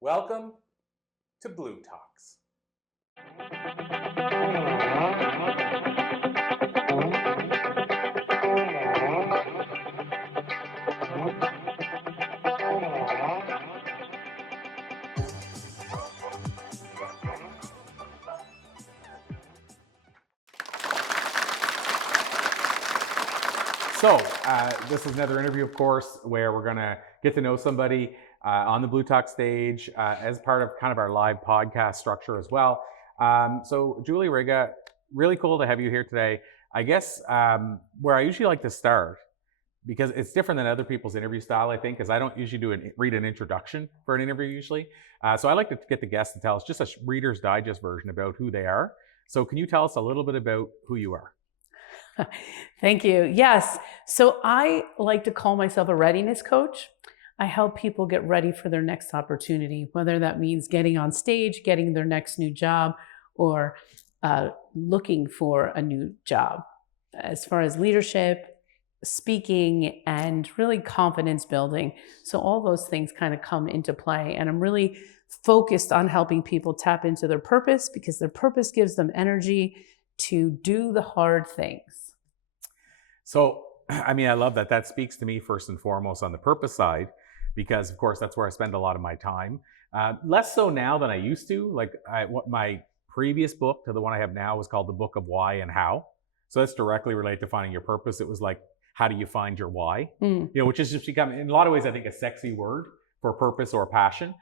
Welcome to Blue Talks. So this is another interview, of course, where we're going to get to know somebody on the Blue Talk stage as part of kind of our live podcast structure as well. So Julie Riga, really cool to have you here today. I guess where I usually like to start, because it's different than other people's interview style, I think, because I don't usually read an introduction for an interview usually. So I like to get the guests to tell us just a Reader's Digest version about who they are. So can you tell us a little bit about who you are? Thank you. Yes. So I like to call myself a readiness coach. I help people get ready for their next opportunity, whether that means getting on stage, getting their next new job, or looking for a new job. As far as leadership, speaking, and really confidence building. So all those things kind of come into play. And I'm really focused on helping people tap into their purpose, because their purpose gives them energy to do the hard things. So, I mean, I love that. That speaks to me first and foremost on the purpose side, because of course, that's where I spend a lot of my time. Less so now than I used to. Like what my previous book to the one I have now was called The Book of Why and How. So that's directly related to finding your purpose. It was like, how do you find your why? You know, which has just become, in a lot of ways, I think, a sexy word for purpose or passion.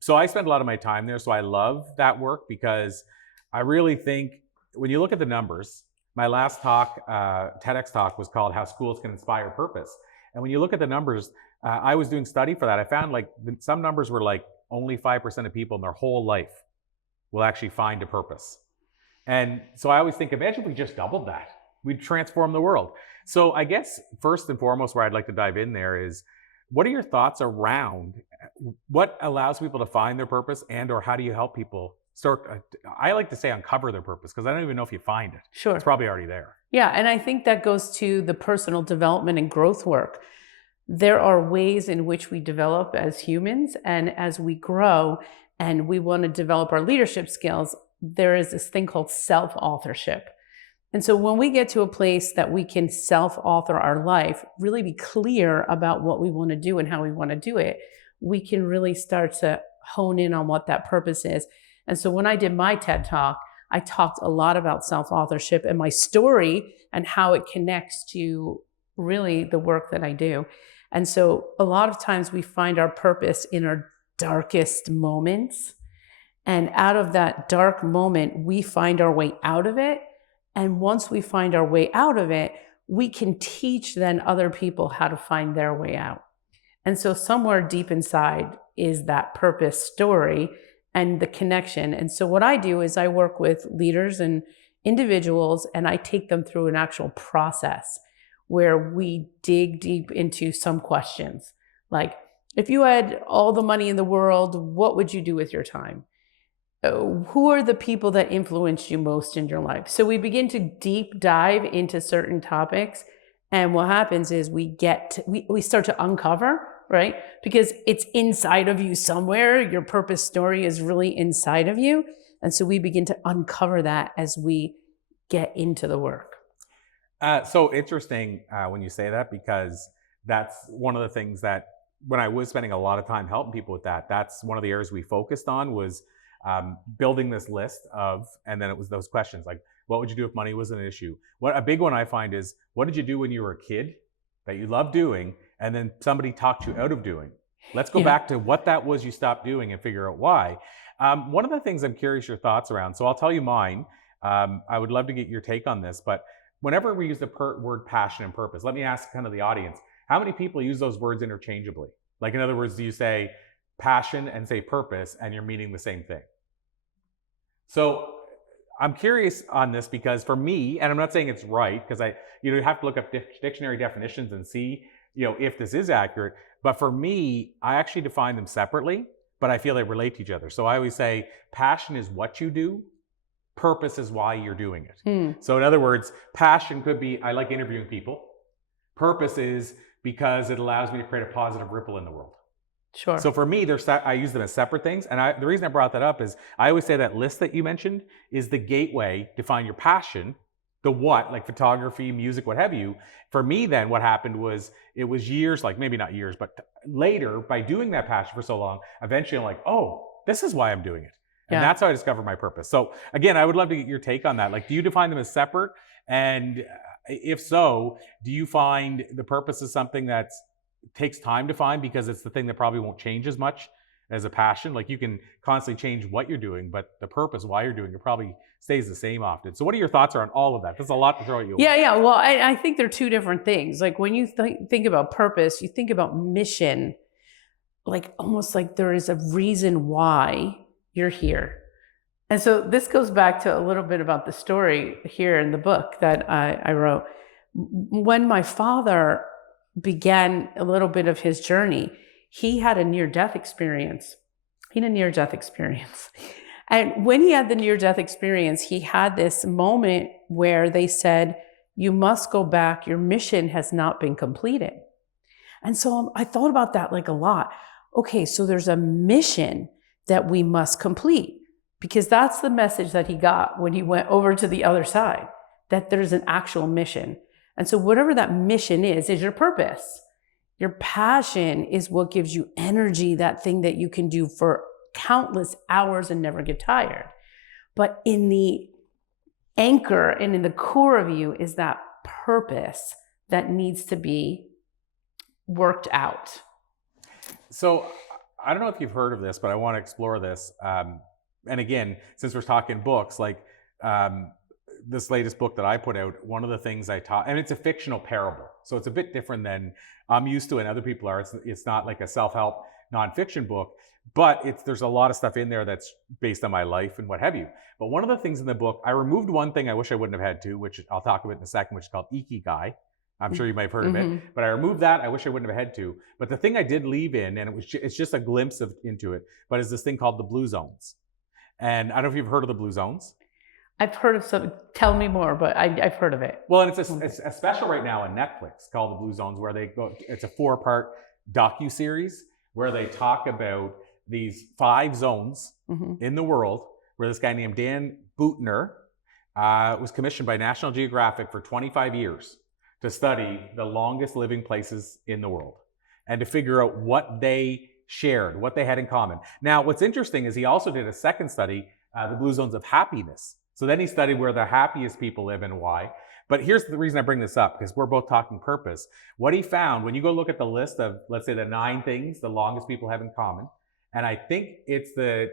So I spend a lot of my time there. So I love that work, because I really think when you look at the numbers, my last talk, TEDx talk, was called How Schools Can Inspire Purpose. And when you look at the numbers, I was doing study for that. I found like some numbers were like only 5% of people in their whole life will actually find a purpose. And so I always think, imagine if we just doubled that, we'd transform the world. So I guess first and foremost, where I'd like to dive in there is, what are your thoughts around what allows people to find their purpose, and or how do you help people start, I like to say, uncover their purpose, because I don't even know if you find it. Sure. It's probably already there. Yeah, and I think that goes to the personal development and growth work. There are ways in which we develop as humans, and as we grow and we want to develop our leadership skills, there is this thing called self-authorship. And so when we get to a place that we can self-author our life, really be clear about what we want to do and how we want to do it, we can really start to hone in on what that purpose is. And so when I did my TED Talk, I talked a lot about self-authorship and my story and how it connects to really the work that I do. And so a lot of times we find our purpose in our darkest moments. And out of that dark moment, we find our way out of it. And once we find our way out of it, we can teach then other people how to find their way out. And so somewhere deep inside is that purpose story and the connection. And so what I do is I work with leaders and individuals, and I take them through an actual process where we dig deep into some questions. Like, if you had all the money in the world, what would you do with your time? Who are the people that influenced you most in your life? So we begin to deep dive into certain topics. And what happens is we start to uncover, right? Because it's inside of you somewhere. Your purpose story is really inside of you. And so we begin to uncover that as we get into the work. So interesting when you say that, because that's one of the things that when I was spending a lot of time helping people with that, that's one of the areas we focused on, was building this list of, and then it was those questions like, what would you do if money was an issue? What a big one I find is, what did you do when you were a kid that you loved doing, and then somebody talked you out of doing? Let's go back to what that was you stopped doing and figure out why. One of the things I'm curious your thoughts around, so I'll tell you mine. I would love to get your take on this, but whenever we use the word passion and purpose, let me ask kind of the audience, how many people use those words interchangeably? Like, in other words, do you say passion and say purpose and you're meaning the same thing? So I'm curious on this, because for me, and I'm not saying it's right, because you have to look up dictionary definitions and see, if this is accurate. But for me, I actually define them separately, but I feel they relate to each other. So I always say passion is what you do, purpose is why you're doing it. So in other words, passion could be, I like interviewing people. Purpose is because it allows me to create a positive ripple in the world. Sure. So for me, I use them as separate things. And the reason I brought that up is I always say that list that you mentioned is the gateway to find your passion, the what, like photography, music, what have you. For me, then what happened was it was years, like maybe not years, but later, by doing that passion for so long, eventually I'm like, oh, this is why I'm doing it. And Yeah. that's how I discovered my purpose. So again, I would love to get your take on that. Like, do you define them as separate? And if so, do you find the purpose is something that takes time to find because it's the thing that probably won't change as much as a passion? Like, you can constantly change what you're doing, but the purpose, why you're doing it, probably stays the same often. So what are your thoughts around all of that? That's a lot to throw at you. Yeah. Well, I think they're two different things. Like when you think about purpose, you think about mission, like almost like there is a reason why you're here. And so this goes back to a little bit about the story here in the book that I wrote. When my father began a little bit of his journey, he had a near-death experience. And when he had the near-death experience, he had this moment where they said, you must go back. Your mission has not been completed. And so I thought about that like a lot. Okay, so there's a mission that we must complete, because that's the message that he got when he went over to the other side, that there's an actual mission. And so whatever that mission is your purpose. Your passion is what gives you energy, that thing that you can do for countless hours and never get tired. But in the anchor and in the core of you is that purpose that needs to be worked out. So I don't know if you've heard of this, but I want to explore this. And again, since we're talking books, like this latest book that I put out, one of the things I taught, and it's a fictional parable. So it's a bit different than I'm used to and other people are. It's not like a self-help nonfiction book, but there's a lot of stuff in there that's based on my life and what have you. But one of the things in the book, I removed one thing I wish I wouldn't have had to, which I'll talk about in a second, which is called Ikigai. I'm sure you might have heard of it, but I removed that. I wish I wouldn't have had to. But the thing I did leave in, and it's just a glimpse into it, but is this thing called the blue zones. And I don't know if you've heard of the blue zones. I've heard of some. Tell me more, but I've heard of it. Well, and it's a special right now on Netflix called the Blue Zones, where they go. It's a 4-part docu-series where they talk about these 5 zones in the world, where this guy named Dan Buettner was commissioned by National Geographic for 25 years to study the longest living places in the world and to figure out what they shared, what they had in common. Now, what's interesting is he also did a second study, the blue zones of happiness. So then he studied where the happiest people live and why. But here's the reason I bring this up, because we're both talking purpose. What he found, when you go look at the list of, let's say, the 9 things the longest people have in common, and I think it's the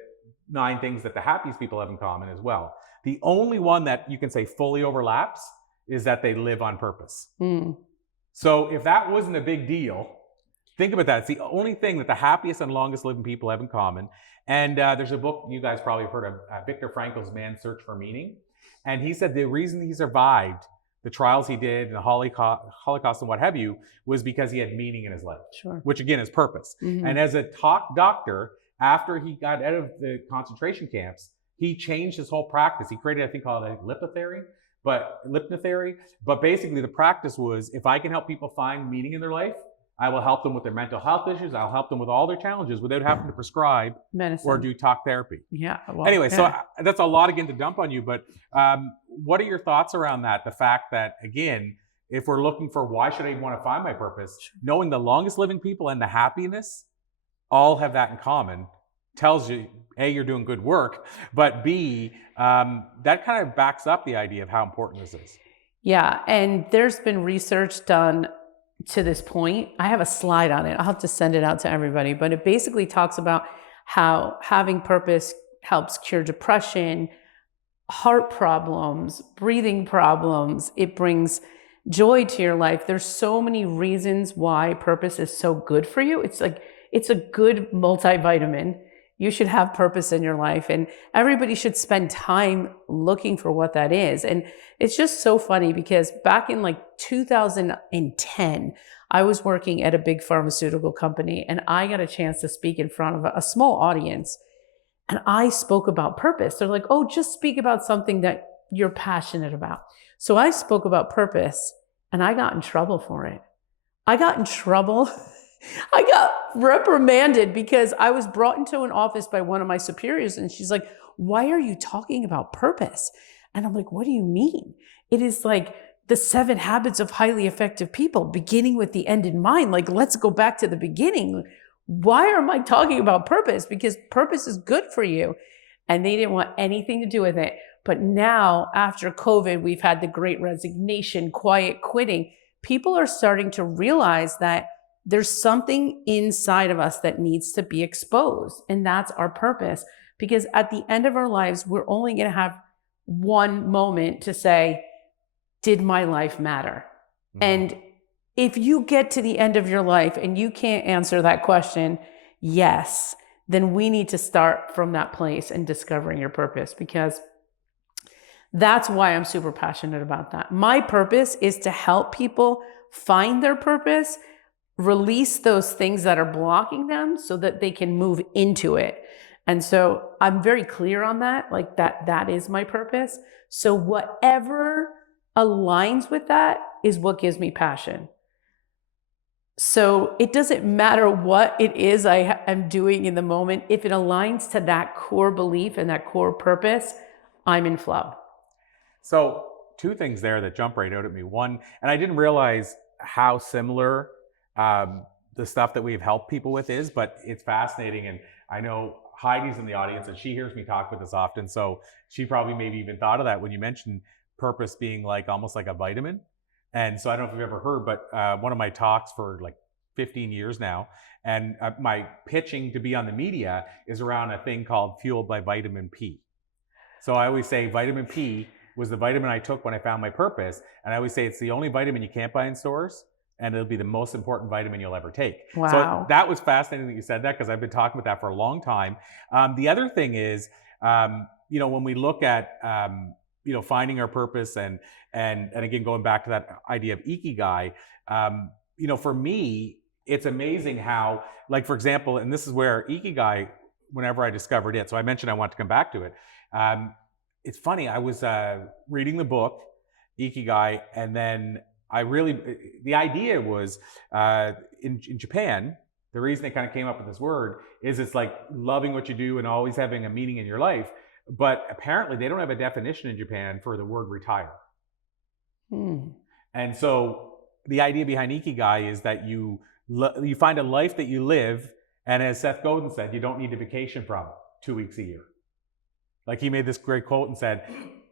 9 things that the happiest people have in common as well. The only one that you can say fully overlaps is that they live on purpose. So if that wasn't a big deal, think about that. It's the only thing that the happiest and longest living people have in common. And there's a book you guys probably have heard of, Viktor Frankl's Man's Search for Meaning. And he said the reason he survived the trials he did and the Holocaust and what have you was because he had meaning in his life, which again is purpose. And as a doctor, after he got out of the concentration camps, he changed his whole practice. He created a thing called hypnotherapy. But basically the practice was, if I can help people find meaning in their life, I will help them with their mental health issues. I'll help them with all their challenges without having to prescribe medicine or do talk therapy. Well, anyway, so that's a lot again to dump on you, but what are your thoughts around that? The fact that, again, if we're looking for why should I want to find my purpose, knowing the longest living people and the happiness all have that in common tells you, A, you're doing good work, but B, that kind of backs up the idea of how important this is. Yeah, and there's been research done to this point. I have a slide on it. I'll have to send it out to everybody, but it basically talks about how having purpose helps cure depression, heart problems, breathing problems. It brings joy to your life. There's so many reasons why purpose is so good for you. It's like, it's a good multivitamin. You should have purpose in your life, and everybody should spend time looking for what that is. And it's just so funny because back in like 2010, I was working at a big pharmaceutical company, and I got a chance to speak in front of a small audience. And I spoke about purpose. They're like, oh, just speak about something that you're passionate about. So I spoke about purpose, and I got in trouble for it. I got in trouble I got reprimanded because I was brought into an office by one of my superiors, and she's like, "Why are you talking about purpose?" And I'm like, "What do you mean?" It is like the 7 habits of highly effective people, beginning with the end in mind. Like, let's go back to the beginning. Why am I talking about purpose? Because purpose is good for you. And they didn't want anything to do with it. But now, after COVID, we've had the great resignation, quiet quitting. People are starting to realize that there's something inside of us that needs to be exposed. And that's our purpose. Because at the end of our lives, we're only going to have one moment to say, did my life matter? Mm-hmm. And if you get to the end of your life and you can't answer that question, yes, then we need to start from that place and discovering your purpose, because that's why I'm super passionate about that. My purpose is to help people find their purpose, release those things that are blocking them so that they can move into it. And so I'm very clear on that, like that is my purpose. So whatever aligns with that is what gives me passion. So it doesn't matter what it is I am doing in the moment. If it aligns to that core belief and that core purpose, I'm in flow. So 2 things there that jump right out at me. One, and I didn't realize how similar the stuff that we've helped people with is, but it's fascinating. And I know Heidi's in the audience and she hears me talk with this often. So she probably maybe even thought of that when you mentioned purpose being like almost like a vitamin. And so I don't know if you've ever heard, but one of my talks for like 15 years now, and my pitching to be on the media is around a thing called Fueled by Vitamin P. So I always say vitamin P was the vitamin I took when I found my purpose. And I always say it's the only vitamin you can't buy in stores, and it'll be the most important vitamin you'll ever take. Wow. So that was fascinating that you said that, because I've been talking about that for a long time. The other thing is, when we look at, finding our purpose and again, going back to that idea of ikigai, for me, it's amazing how, like, for example, and this is where ikigai, whenever I discovered it, so I mentioned I want to come back to it. It's funny, I was reading the book, Ikigai, and then the idea was, in Japan, the reason they kind of came up with this word is it's like loving what you do and always having a meaning in your life. But apparently they don't have a definition in Japan for the word retire. And so the idea behind Ikigai is that you find a life that you live, and as Seth Godin said, you don't need to vacation from 2 weeks a year. Like, he made this great quote and said,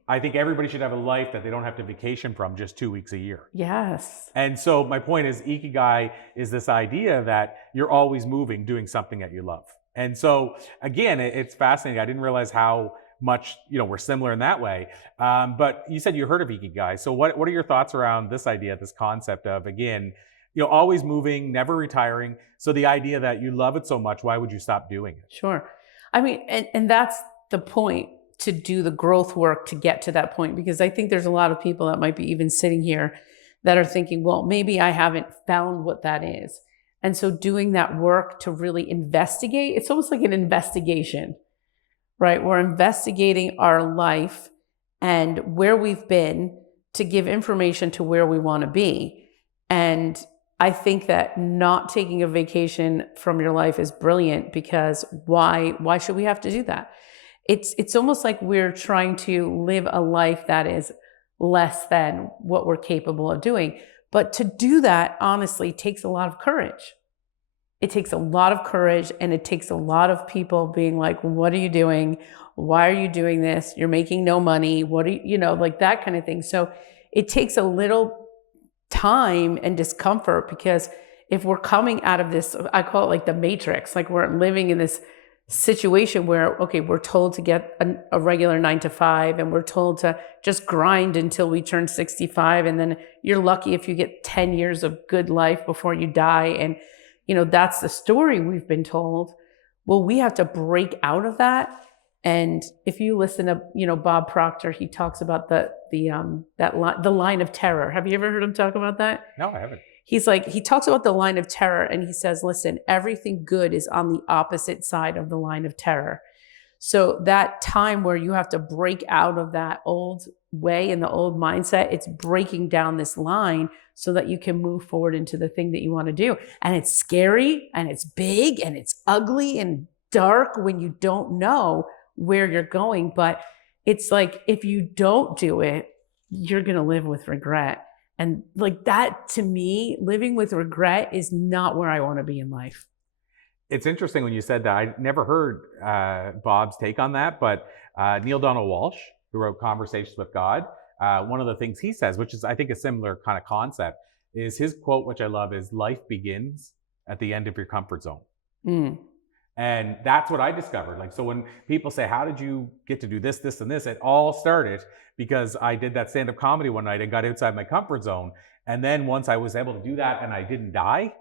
I think everybody should have a life that they don't have to vacation from just 2 weeks a year. Yes. And so my point is, Ikigai is this idea that you're always moving, doing something that you love. And so again, it's fascinating. I didn't realize how much, we're similar in that way. But you said you heard of Ikigai. So what are your thoughts around this idea, this concept of, again, always moving, never retiring. So the idea that you love it so much, why would you stop doing it? Sure. I mean, and that's the point, to do the growth work to get to that point, because I think there's a lot of people that might be even sitting here that are thinking, well, maybe I haven't found what that is. And so doing that work to really investigate, it's almost like an investigation, right? We're investigating our life and where we've been to give information to where we want to be. And I think that not taking a vacation from your life is brilliant, because why should we have to do that? It's almost like we're trying to live a life that is less than what we're capable of doing. But to do that, honestly, takes a lot of courage. It takes a lot of courage, and it takes a lot of people being like, what are you doing? Why are you doing this? You're making no money. What are you, like that kind of thing. So it takes a little time and discomfort, because if we're coming out of this, I call it like the matrix, like we're living in this situation where, okay, we're told to get a regular 9 to 5, and we're told to just grind until we turn 65. And then you're lucky if you get 10 years of good life before you die. And, that's the story we've been told. Well, we have to break out of that. And if you listen to, Bob Proctor, he talks about the line of terror. Have you ever heard him talk about that? No, I haven't. He talks about the line of terror, and he says, listen, everything good is on the opposite side of the line of terror. So that time where you have to break out of that old way and the old mindset, it's breaking down this line so that you can move forward into the thing that you want to do. And it's scary and it's big and it's ugly and dark when you don't know where you're going. But it's like, if you don't do it, you're going to live with regret. And like that, to me, living with regret is not where I want to be in life. It's interesting when you said that. I never heard Bob's take on that, but Neil Donald Walsh, who wrote Conversations with God, one of the things he says, which is I think a similar kind of concept, is his quote, which I love, is life begins at the end of your comfort zone. Mm. And that's what I discovered. Like, so when people say, how did you get to do this, this, and this? It all started because I did that stand-up comedy one night and got outside my comfort zone. And then once I was able to do that and I didn't die,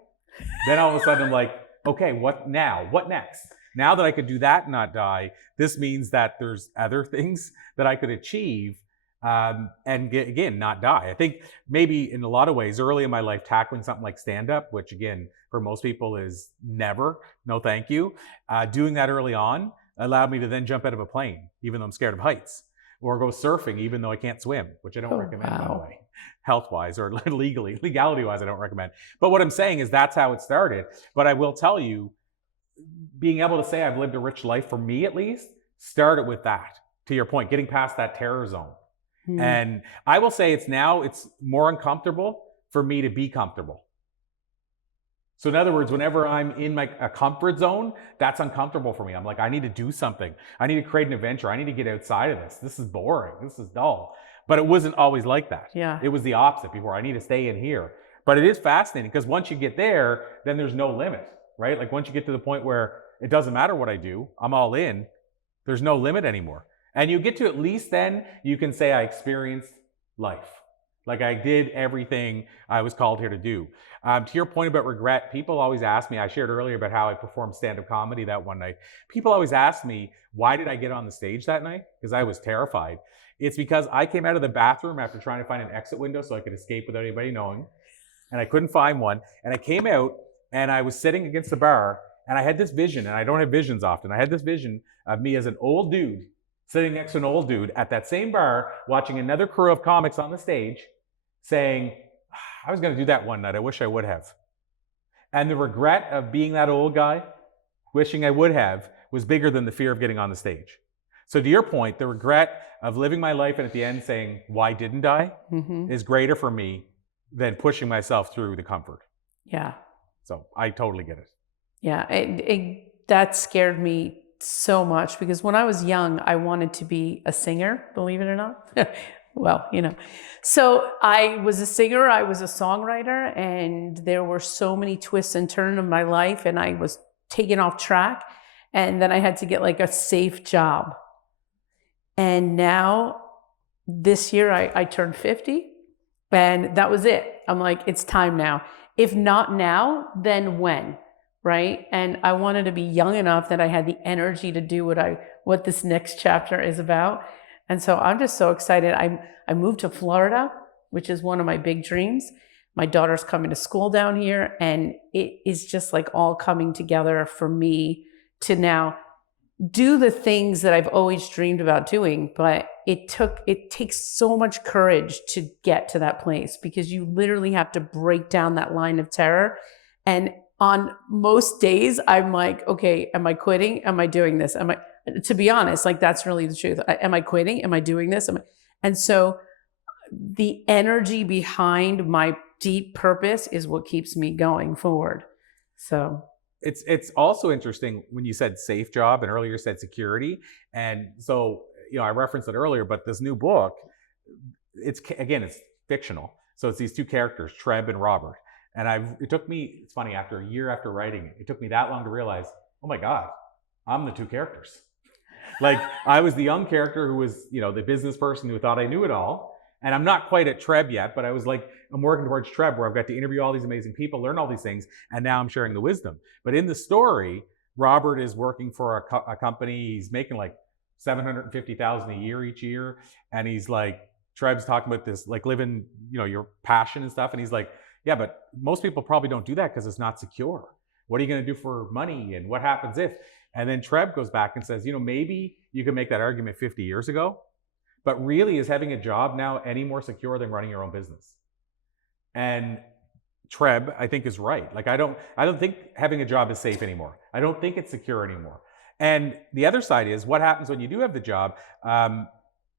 then all of a sudden I'm like, okay, what now? What next? Now that I could do that and not die, this means that there's other things that I could achieve and again, not die. I think maybe in a lot of ways, early in my life, tackling something like stand-up, which again, for most people is never, no thank you. Doing that early on allowed me to then jump out of a plane, even though I'm scared of heights, or go surfing, even though I can't swim, which I don't recommend, by the way, health-wise or legality-wise, I don't recommend. But what I'm saying is that's how it started. But I will tell you, being able to say I've lived a rich life, for me at least, started with that, to your point, getting past that terror zone. And I will say it's more uncomfortable for me to be comfortable. So in other words, whenever I'm in a comfort zone, that's uncomfortable for me. I'm like, I need to do something. I need to create an adventure. I need to get outside of this. This is boring. This is dull. But it wasn't always like that. Yeah. It was the opposite before. I need to stay in here. But it is fascinating because once you get there, then there's no limit, right? Like once you get to the point where it doesn't matter what I do, I'm all in, there's no limit anymore. And you get to at least then you can say I experienced life. Like I did everything I was called here to do. To your point about regret, people always ask me, I shared earlier about how I performed stand-up comedy that one night. People always ask me, why did I get on the stage that night? Because I was terrified. It's because I came out of the bathroom after trying to find an exit window so I could escape without anybody knowing. And I couldn't find one. And I came out and I was sitting against the bar and I had this vision, and I don't have visions often. I had this vision of me as an old dude sitting next to an old dude at that same bar, watching another crew of comics on the stage, saying, I was going to do that one night. I wish I would have. And the regret of being that old guy, wishing I would have, was bigger than the fear of getting on the stage. So to your point, the regret of living my life and at the end saying, why didn't I, is greater for me than pushing myself through the comfort. Yeah. So I totally get it. Yeah. That scared me so much because when I was young, I wanted to be a singer, believe it or not. Well, so I was a singer, I was a songwriter, and there were so many twists and turns in my life, and I was taken off track, and then I had to get like a safe job. And now this year I turned 50, and that was it. I'm like, it's time now. If not now, then when? Right? And I wanted to be young enough that I had the energy to do what this next chapter is about. And so I'm just so excited. I moved to Florida, which is one of my big dreams. My daughter's coming to school down here, and it is just like all coming together for me to now do the things that I've always dreamed about doing. But it takes so much courage to get to that place because you literally have to break down that line of terror. And on most days, I'm like, okay, am I quitting? Am I doing this? To be honest, like that's really the truth. Am I quitting? Am I doing this? And so the energy behind my deep purpose is what keeps me going forward. So it's also interesting when you said safe job and earlier said security. And so, I referenced it earlier, but this new book, it's fictional. So it's these two characters, Treb and Robert. And it took me, it's funny, after a year after writing it, it took me that long to realize, oh my God, I'm the two characters. Like I was the young character who was, the business person who thought I knew it all. And I'm not quite at Treb yet, but I was like, I'm working towards Treb where I've got to interview all these amazing people, learn all these things. And now I'm sharing the wisdom. But in the story, Robert is working for a company. He's making like $750,000 a year each year. And he's like, Treb's talking about this, like living, your passion and stuff. And he's like, yeah, but most people probably don't do that because it's not secure. What are you going to do for money? And what happens if? And then Treb goes back and says, maybe you can make that argument 50 years ago, but really, is having a job now any more secure than running your own business? And Treb, I think, is right. Like, I don't think having a job is safe anymore. I don't think it's secure anymore. And the other side is, what happens when you do have the job?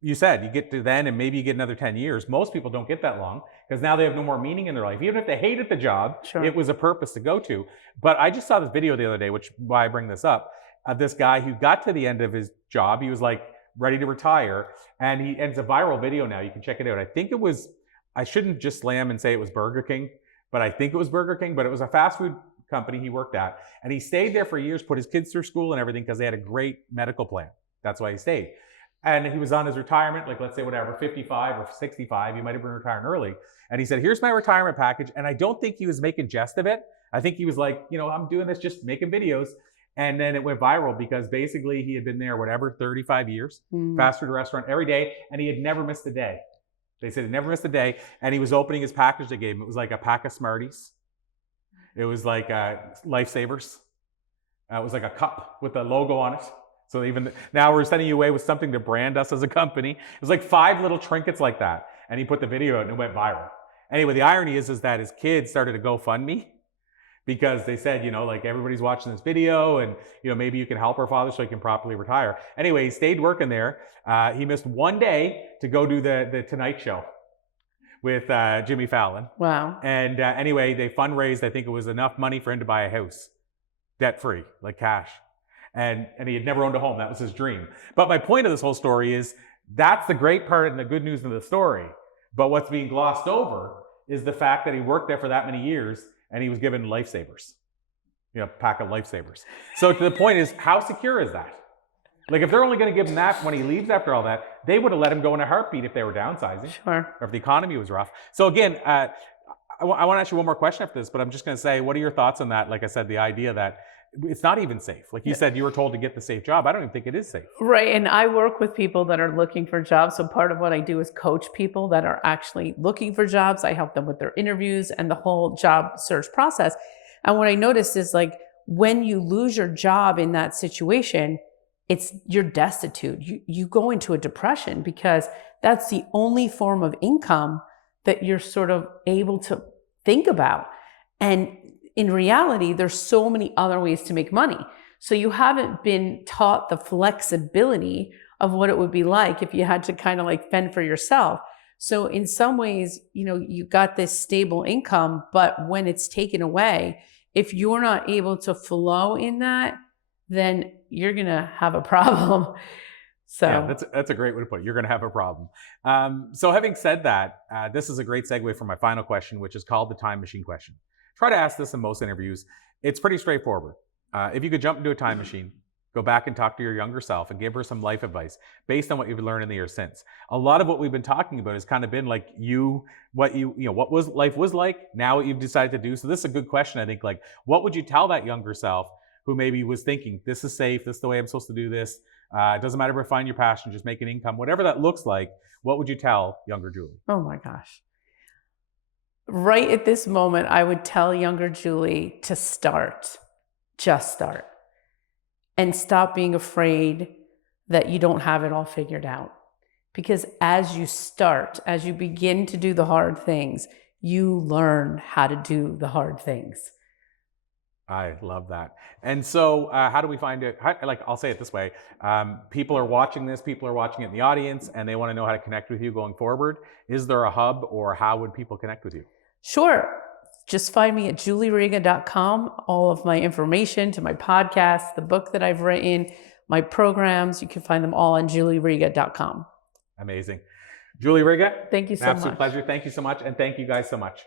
You said you get to then, and maybe you get another 10 years. Most people don't get that long because now they have no more meaning in their life. Even if they hated the job, Sure. It was a purpose to go to. But I just saw this video the other day, which why I bring this up, of this guy who got to the end of his job. He was like ready to retire, and it's a viral video now. You can check it out. I think it was, I shouldn't just slam and say it was Burger King, but I think it was Burger King, but it was a fast food company he worked at. And he stayed there for years, put his kids through school and everything because they had a great medical plan. That's why he stayed. And he was on his retirement, like let's say whatever, 55 or 65, he might have been retiring early. And he said, here's my retirement package. And I don't think he was making jest of it. I think he was like, I'm doing this, just making videos. And then it went viral because basically he had been there, 35 years, fast food restaurant every day. And he had never missed a day. They said he never missed a day. And he was opening his package they gave him. It was like a pack of Smarties. It was like Lifesavers. It was like a cup with a logo on it. So even now we're sending you away with something to brand us as a company. It was like 5 little trinkets like that. And he put the video out and it went viral. Anyway, the irony is that his kids started a GoFundMe because they said, like everybody's watching this video and, maybe you can help our father so he can properly retire. Anyway, he stayed working there. He missed one day to go do the Tonight Show with Jimmy Fallon. Wow. And anyway, they fundraised, I think it was enough money for him to buy a house, debt-free, like cash. And he had never owned a home. That was his dream. But my point of this whole story is that's the great part and the good news of the story. But what's being glossed over is the fact that he worked there for that many years and he was given Lifesavers, pack of Lifesavers. So to the point is, how secure is that? Like if they're only going to give him that when he leaves after all that, they would have let him go in a heartbeat if they were downsizing. Sure. Or if the economy was rough. So again, I want to ask you one more question after this, but I'm just going to say, what are your thoughts on that? Like I said, the idea that it's not even safe. Like you said, you were told to get the safe job. I don't even think it is safe. Right. And I work with people that are looking for jobs. So part of what I do is coach people that are actually looking for jobs. I help them with their interviews and the whole job search process. And what I noticed is like when you lose your job in that situation, you're destitute. You go into a depression because that's the only form of income that you're sort of able to think about. And in reality, there's so many other ways to make money. So you haven't been taught the flexibility of what it would be like if you had to kind of like fend for yourself. So in some ways, you got this stable income, but when it's taken away, if you're not able to flow in that, then you're going to have a problem. So yeah, that's a great way to put it. You're going to have a problem. So having said that, this is a great segue for my final question, which is called the time machine question. Try to ask this in most interviews. It's pretty straightforward. If you could jump into a time machine, go back and talk to your younger self and give her some life advice based on what you've learned in the years since. A lot of what we've been talking about has kind of been like what life was like, now what you've decided to do. So this is a good question, I think, like, what would you tell that younger self who maybe was thinking, this is safe, this is the way I'm supposed to do this. It doesn't matter if I find your passion, just make an income, whatever that looks like. What would you tell younger Julie? Oh my gosh. Right at this moment, I would tell younger Julie to start, just start, and stop being afraid that you don't have it all figured out. Because as you start, as you begin to do the hard things, you learn how to do the hard things. I love that. And so how do we find it? I'll say it this way. People are watching this, people are watching it in the audience, and they want to know how to connect with you going forward. Is there a hub, or how would people connect with you? Sure. Just find me at julieriga.com. All of my information to my podcast, the book that I've written, my programs, you can find them all on julieriga.com. Amazing. Julie Riga. Thank you so much. Absolute pleasure. Thank you so much. And thank you guys so much.